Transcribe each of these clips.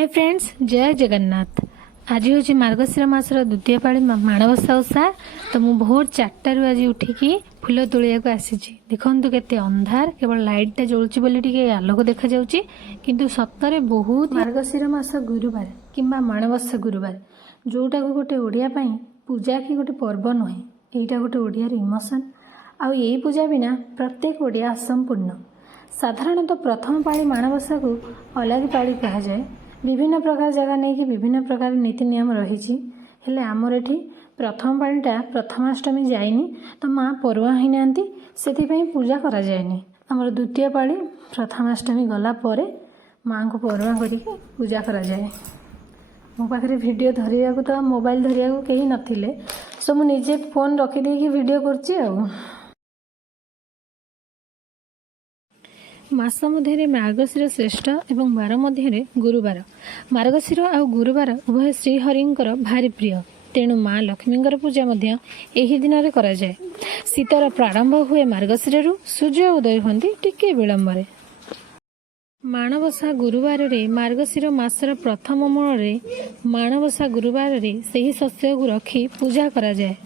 Hi friends, जय जगन्नाथ। आज हूँ मार्गशीर मासर द्वितीय पाड़ी माणबसा ओषा। तो मु भोर 4टारू आज उठिकी फुल तोलिया आसी। देखु केते अंधार, केवल लाइटा जलुची बोली टिके आलोक देखा जाउची, किंतु सतरे बहुत मार्गशीर मास गुरुवार किंबा माणबसा गुरुवार जोटा को गोटे ओडिया पई पूजा कि गोटे पर्व नुहे, एटा गोटे ओडियार इमोशन। आउ यही पूजा बिना प्रत्येक ओडिया असंपूर्ण। साधारणतः प्रथम पाड़ी माणबसा को अलग पाड़ी कहा जाए। विभिन्न प्रकार जगह नहीं कि विभिन्न प्रकार नीति नियम रही। हेले आमर एठी प्रथम पाड़ीटा प्रथमाष्टमी जाइनी, तो माँ परुआ ही नांती, सेथिपई पूजा करा जाएनी। आमर द्वितीय पाड़ी प्रथमाष्टमी गला परे माँ को परुआ करके पूजा करा जाए। मो पाखे वीडियो धरिया को तो मोबाइल धरिया को कहीं नथिले, सो मु निजे फोन रखी देकी वीडियो करछि। मास मध्य मार्गशीर श्रेष्ठ एवं बार मध्य गुरुवार। मार्गशीर आ गुरुवार उभय श्रीहरिंकर भारी प्रिय, तेणु माँ लक्ष्मींकर पूजा मध्य एही दिन रे करा जाए। शीतर प्रारंभ हुए मार्गशीर सूर्य उदय होती टिके विलंबरे। माणबसा गुरुवार रे मार्गशीर मासर प्रथम मूल रे माणबसा गुरुवार रे सही शस्य को रखी पूजा करा जाए।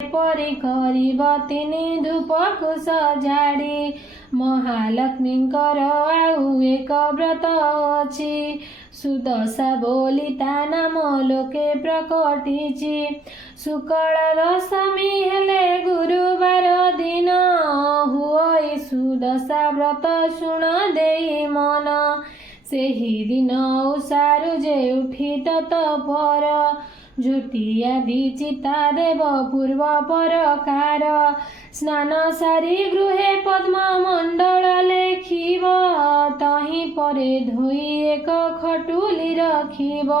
परी करिब तिनी धूपको सजाडी, महालक्ष्मींकर आउ एक व्रत अछि। सुदशा बोली ता नाम लोके प्रकटिछि। शुक्ल दशमी हेले गुरुवार दिन, हुई सुदशा व्रत शुण देई मन। सेही दिन उषारु जे उठी तत्पर, झुटिया दी चिता देव पूर्व परकार। स्नान सारी गृहे पद्म मंडल लेखिब, तही परे धोई एक खटुली रखिब।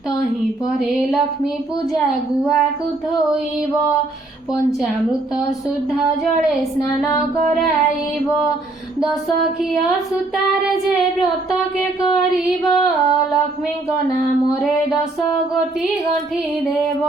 तही परे लक्ष्मी पूजा गुआ को थोइब, पंचामृत शुद्ध जड़े स्नान कराइब। 10 खिया सुतार जे व्रत के करिब, लक्ष्मी को नाम रे 10 गोटी गंठी देव।